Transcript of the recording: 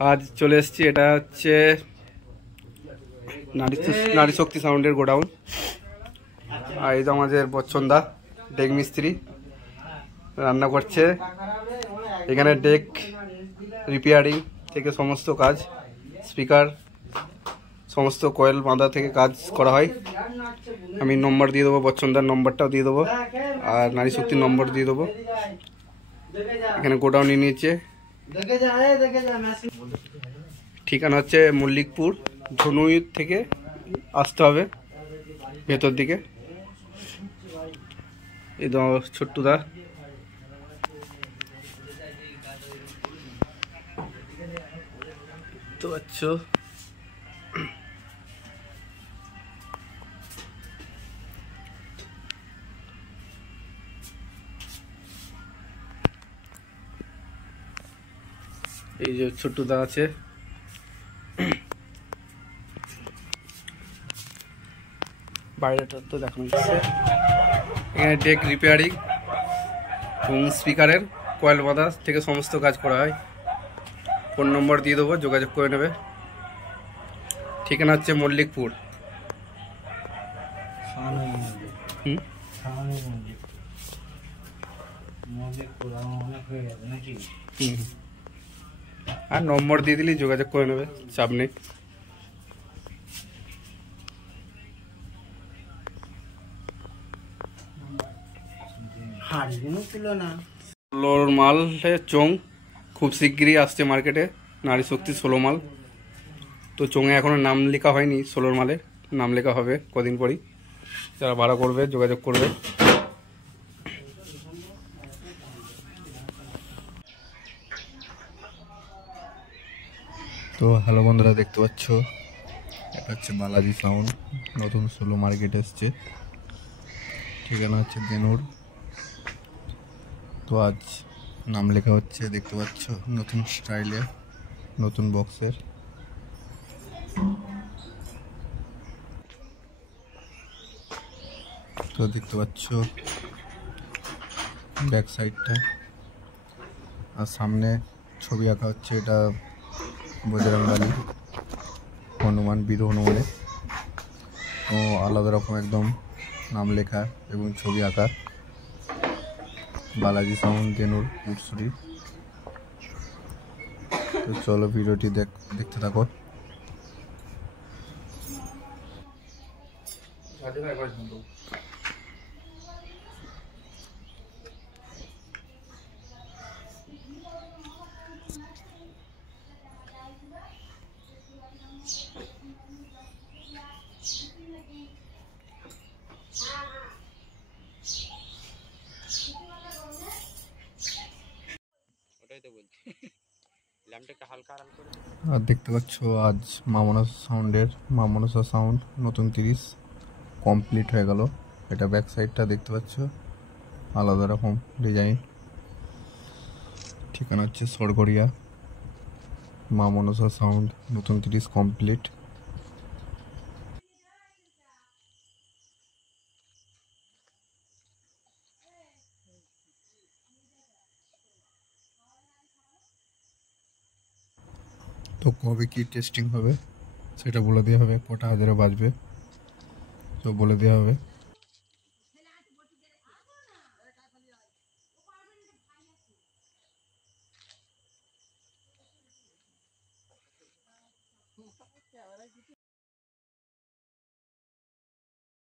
আজ চলে এসেছি, এটা হচ্ছে নারী শক্তি সাউন্ডের গোডাউন। আর এই তো আমাদের বচ্চনদা ডেক মিস্ত্রি রান্না করছে। এখানে ডেক রিপেয়ারিং থেকে সমস্ত কাজ, স্পিকার, সমস্ত কয়েল বাঁধা থেকে কাজ করা হয়। আমি নম্বর দিয়ে দেবো, বচ্চনদার নম্বরটাও দিয়ে দেবো, আর নারী শক্তির নম্বর দিয়ে দেবো। এখানে গোডাউন নিয়েছে, ঠিকানা হচ্ছে মল্লিকপুর, ধনুই থেকে আসতে হবে ভেতর দিকে। এই তো ছোট্টুদা, তো আচ্ছা এই যে ছোট্টুদা আছে। বাইরেটা তো দেখানো যাচ্ছে। এখানে ডেক রিপেয়ারিং এবং স্পিকারের কয়েল বাঁধা থেকে সমস্ত কাজ করা হয়। ফোন নম্বর দিয়ে দেবো, যোগাযোগ করে নেবে। ঠিকানা হচ্ছে মল্লিকপুর। আর নম্বর দিয়ে দিলেই যোগাযোগ করে নেবে, চাপ নেই। ষোলোর মাল চোং খুব শিগগিরই আসছে মার্কেটে, নারী শক্তি 16 মাল। তো চোঙে এখনো নাম লেখা হয়নি, 16 মালের নাম লেখা হবে কদিন পরই। যারা ভাড়া করবে যোগাযোগ করবে। তো হ্যালো বন্ধুরা, দেখতে পাচ্ছ এটা হচ্ছে বালাজি সাউন্ড, নতুন 16 মার্কেট এসছে। ঠিকানা হচ্ছে বেনুর। তো আজ নাম লেখা হচ্ছে, দেখতে পাচ্ছ নতুন স্টাইলে, নতুন বক্সের। তো দেখতে পাচ্ছ ব্যাক সাইডটা, আর সামনে ছবি আঁকা হচ্ছে। এটা বজরংবলী হনুমান, বীর হনুমানের। তো আলাদা রকম একদম নাম লেখা এবং ছবি আঁকা। বালাজি সাউন্ড, বেনুর, পুরসুরি। তো চলো ভিডিওটি দেখতে থাকো। আর দেখতে পাচ্ছ আজ মা মনসা সাউন্ড নতুন 30 কমপ্লিট হয়ে গেল। এটা ব্যাক সাইডটা দেখতে পাচ্ছ, আলাদা রকম ডিজাইন। ঠিকানা হচ্ছে সরগড়িয়া, মা মনসা সাউন্ড নতুন 30 কমপ্লিট। তো কবে কি টেস্টিং হবে সেটা বলে দেওয়া হবে, কটা হাজারে বাজবে তো বলে দেওয়া হবে।